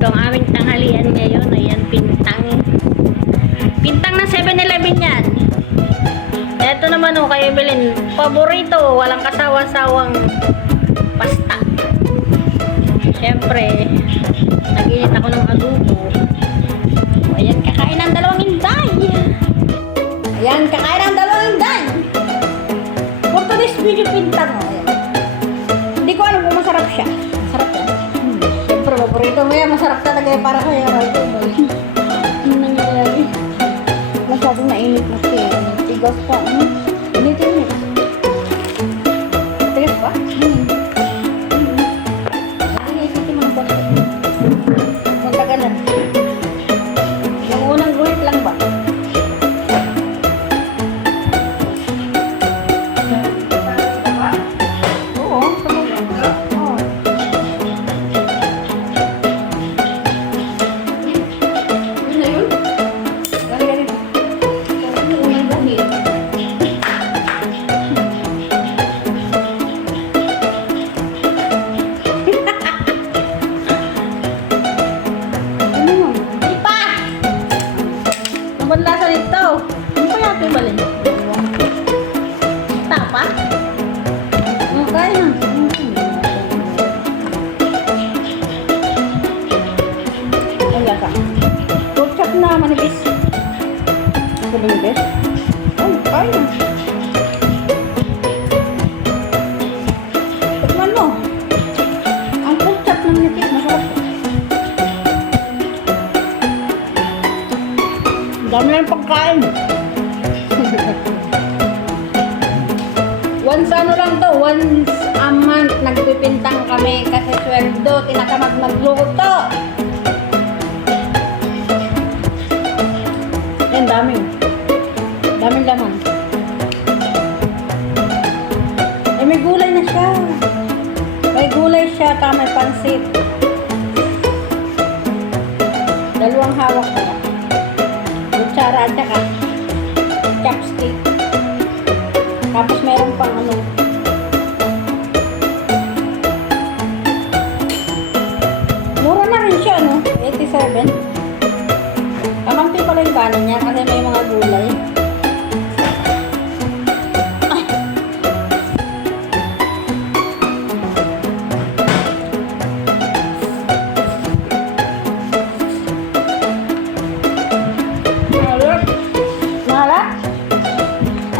Ito ang aming tanghalian ngayon. Ayan, pintang. Pintang ng 7-Eleven yan. Ito naman o kay Evelyn. Paborito. Walang kasawa-sawang pasta. Siyempre, nag-init ako ng adobo. Ayan, kakain ng dalawang inday. Ayan, kakain ng dalawang inday. For today's video, pintang o. Ayan. Hindi ko alam kung masarap siya. Masarap yan. Siyempre, paborito mo yan. Masarap talaga yung para sa'yo. Ano nangyayari? Masyadong nainit na siya. Tigas pa. Init. Tigas pa? Iisitin mo ng basta. Magkagalan. Yung unang guhit lang ba? Oo. Oo. Yun na yun? Ganyan. Yung unang guhit. Ang lasa nito. Ano pa yata yung balin? Tapa? Okay na. Ang lasa. Pork chop na manipis. Manipis? Ay, kaya na. Tikman mo. Ang pork chop na manipis. Masarap. Dami na yung pagkain. Once ano lang to, once a month nagpipintang kami kasi sweldo, tinakamag magluto. Yan, daming laman. Eh, may gulay na siya. May gulay siya, tama may pansit. Dalawang hawak ko. Kutsara at saka chopstick. Tapos meron pang ano. Mura na rin siya, no? 87. Kamanti pala yung kanin niya kasi may mga gulay. Ay.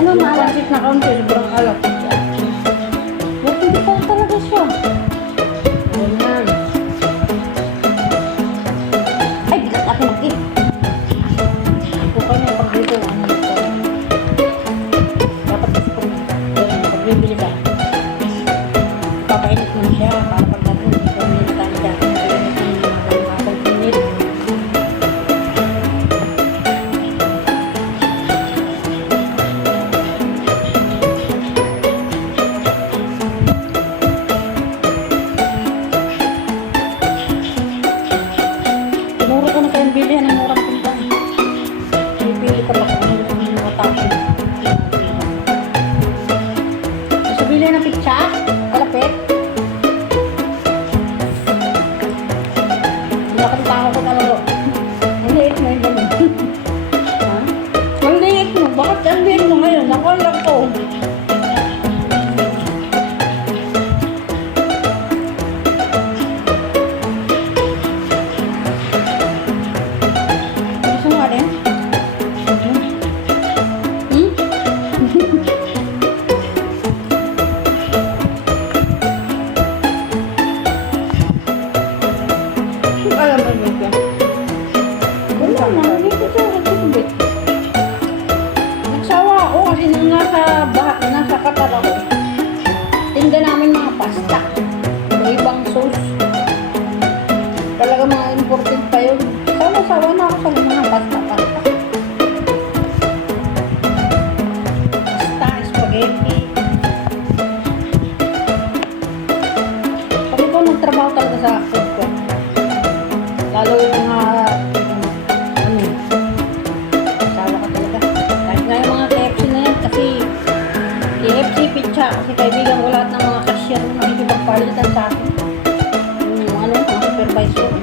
Ano malasip na kaunti? Sobrang alat. Ba't hindi pa talaga siya? Ganyan. Ay, bigat natin mag-eat. Ako kanya pag dito. Dapat kasi kung pagbibili ka, papainit mo siya para pag natin pag-init tayo siya. Papainit mo yung mga pag-init. Mura ko na kayong bilihan ng murang pintang. Pipili ka pa kung ano gusto mo matapin. Gusto bilihan ng pitsa? Kalapit? Nakatitaho ko talaga. Ang liit mo yung ganun. Ha? Ang liit mo? Bakit ang liit mo ngayon? Nakulang ko. Alam mo yun ka? Wala na, hindi ko siya nagtutubit. Nagsawa ako kasi nung nasa kapal ako. Tinda namin mga pasta. May ibang sauce. Talaga mga imported pa yun. Sawa na ako sa mga pasta. Pasta, spaghetti. Pag ikaw nagtrabaho talaga sa food ko. Lalo yung mga asawa ka talaga. Kahit nga yung mga KFC na yan kasi KFC, pizza kasi kaibigan ko lahat ng mga cashier na nakikipagpalitan sa akin. Yung ano, mga supervisor.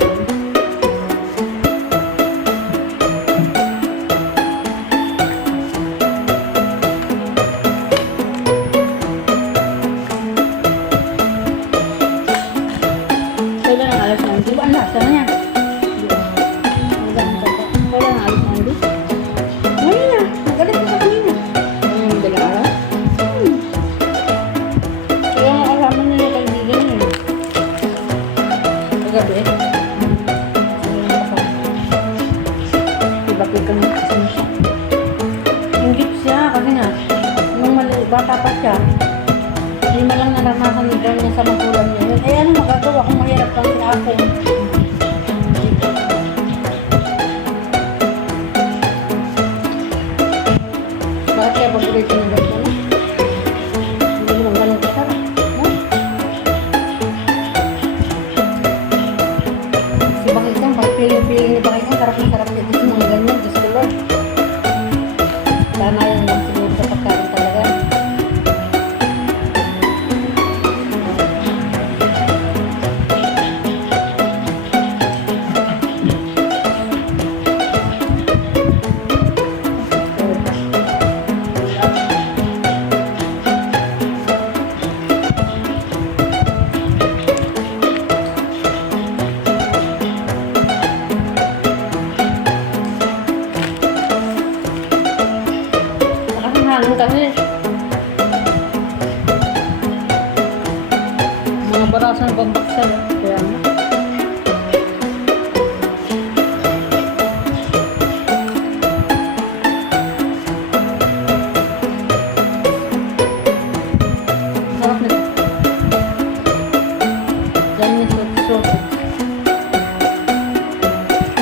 Di ba ang lasa niya? Wala na alis ang alis. Ngayon na, nagalit ko sa kanina. Yung dalang araw? Kaya nga kasama niya yung kaibigan niya. Kagabi. Bakit ka nung kasi siya? Inggit siya kasi nga, nung bata pa siya, hindi man lang naranasan niya sa magulang niya. Eh ano magagawa kung mahirap lang si ako? Bakit kaya paborito niya ganito, no? Hindi naman ganun kasarap, no? Si Bakitang, bakit piling-piling ni Bakitang, sarap na sarap niya. Gusto mga ganyan, Diyos ko Lord. Sana yan lang siguro sa pagkain talaga. Nakasanghalin kami. Mga barasan pambaksan. Kaya mo. Sarap nito. Yan yung sausage.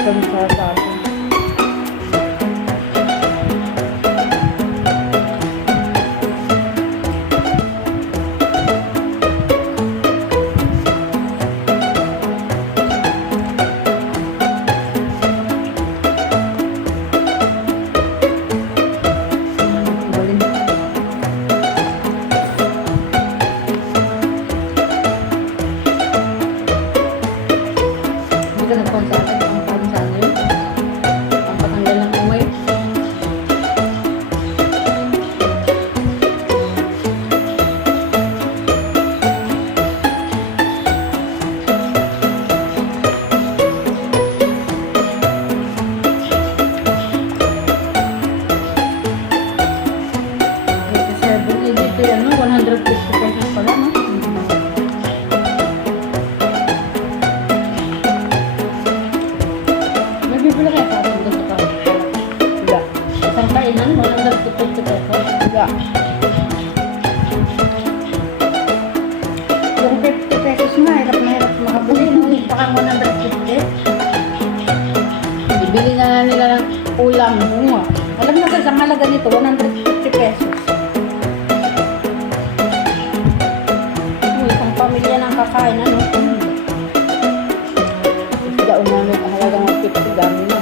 Kami sa atin. Hindi ka nagpon sa akin ang pang sa ano yun? Ang patanggal ng umay. Dito yan, no? 150 pesos pala, no? Bibili kaya sa atin dito ka? Wala. Isang kainan, 150 pesos. Wala. Yung 50 pesos na, hirap na hirap makabili. Nung baka 150. Bibili na nila ng ulam. Bunga. Alam na sa isang halaga nito, 150 pesos. Isang pamilya ng kakain, ano? Daon namin ang halagang 50 dami na.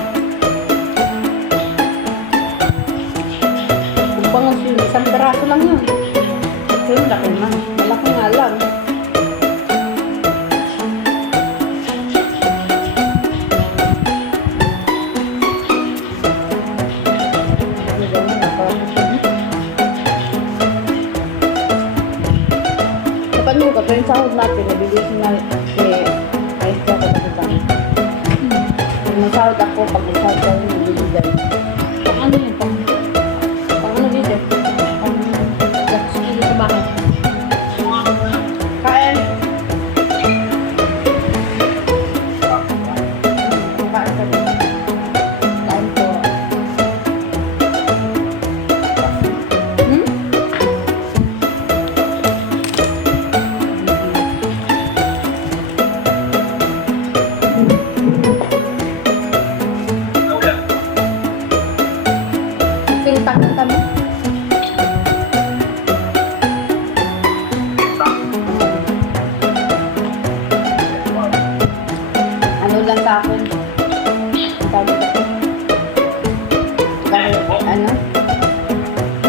Kung bangos yun, isang peraso lang yun. So yun, laki na. Malaki nga lang. Kapag mo, kapag yung sahod natin, nabilisin na si Aisha ko na kita. Pag masahod ako, pag masahod ko, nabilisan. Pang ano yun? Pang ano dito? Pang gas dito sa bahay. Kain! Kain ka dito. Kain po. Pintang na kami. Ano lang sa akin? Sabi ko. Ano?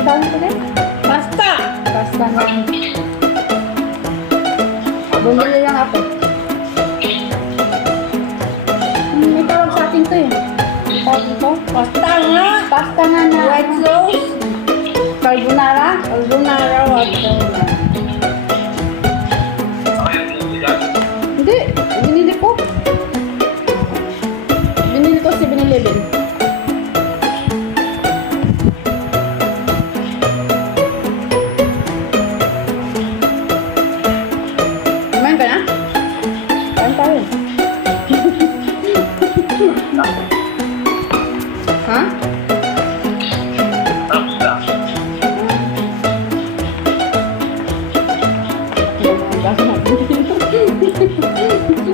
Sabi ko din? Pasta! Pasta na. Bumili lang ako. May tawag sa atin to eh. Tawag ito? Pasta nga! Pasta nga na. White sauce? Carbonara? Carbonara, white sauce. Hindi. Binili ko. Ha?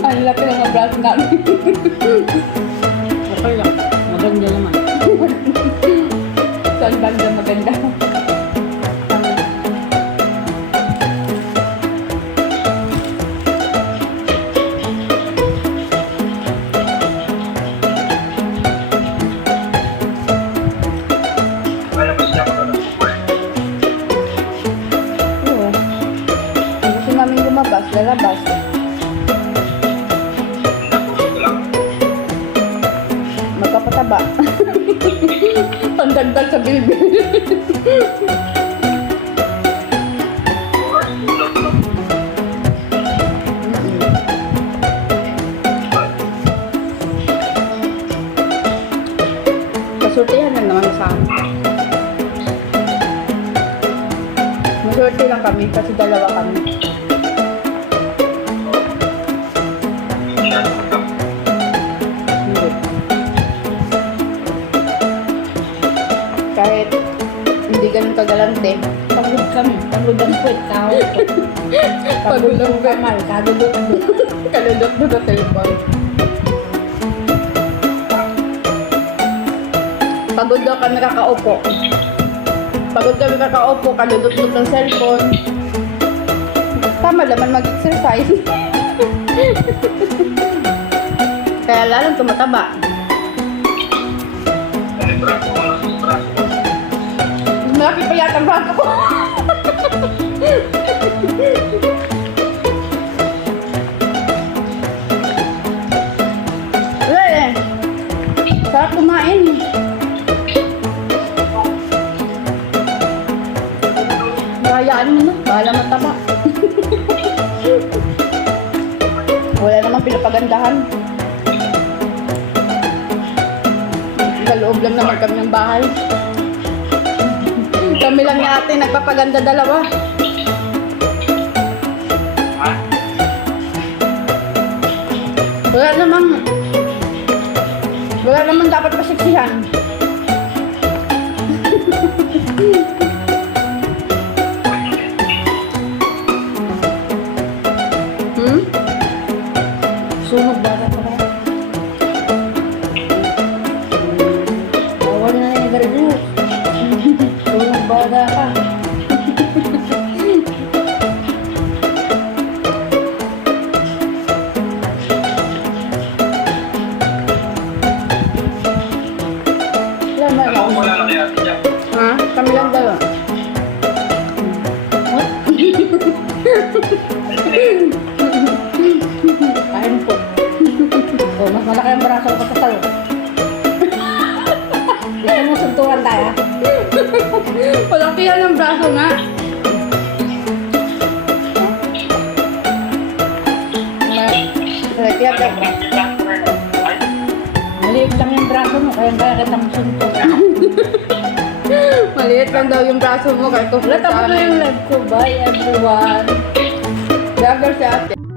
Ang laki ng mga braso namin. Okay lang. Maganda naman. Saan banda maganda? Oo. Kung gusto namin lumabas, lalabas. Magpapataba. Pandagdag sa bilbil. Kasortihan lang naman sa amin. Masorte lang kami kasi dalawa kami. Hindi. Kahit hindi ganun kagalante. Pagod kami. Pagod ang puwet. Tao ko. Pagod ang kamal. Kadudot mo. Kaludot mo sa cellphone. Pagod daw kami kakaupo. Pagod kami kakaupo, kaludot-dot ng cellphone. Tama naman mag-exercise. Kaya lalong tumataba. Malaki pa yata ang braso ko. Wala eh. Sarap kumain. Hayaan mo na. Bahala mataba. Wala namang pinapagandahan. Sa loob lang naman kami ng bahay. Kami lang ni ate nagpapaganda dalawa. Wala namang dapat pasiksihan. Sunog bata pa ba? Bawal na yung gardo. Sunog bata ka. Ha? Kami lang dalawa. Kain po. Oh, mas malaki ang braso ko sa sa'yo. Gusto mo suntukan tayo? Palakihan ng braso nga. Palakihan ng Maliit lang yung braso mo, kaya kitang suntukan. Maliit lang daw yung braso mo kahit kung Wala, tapos na yung live ko. Bye everyone. Vlogger si ate.